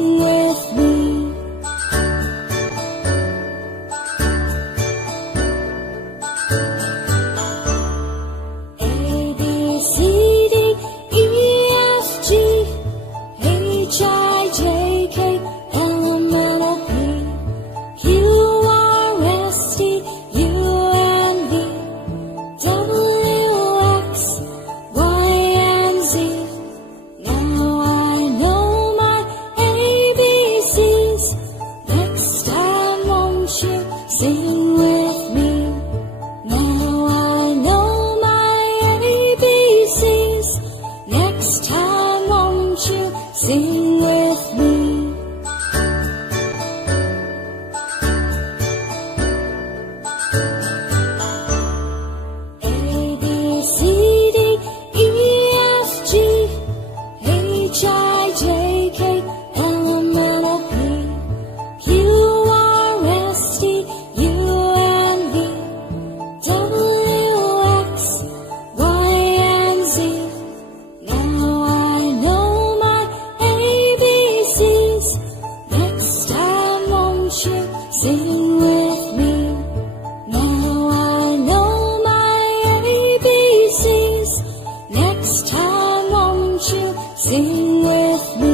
Sing with me. A, B, C, D, E, F, G, H, I, J, K, L, M, N, O, P, Q, R, S, T, U, N, V, W, X, Y, and Z. Now I know my ABCs. Next time won't you sing with me? Now I know my ABCs. Next time won't you sing with me? A, B, C, D, E, F, G, H, I, J, K, L, M, N, O, P, Q, R, S, T, U, N, V, W, X, Y, and Z. Now I know my ABCs. Next time won't you sing with me? Now I know my ABCs. Next time won't you sing with me?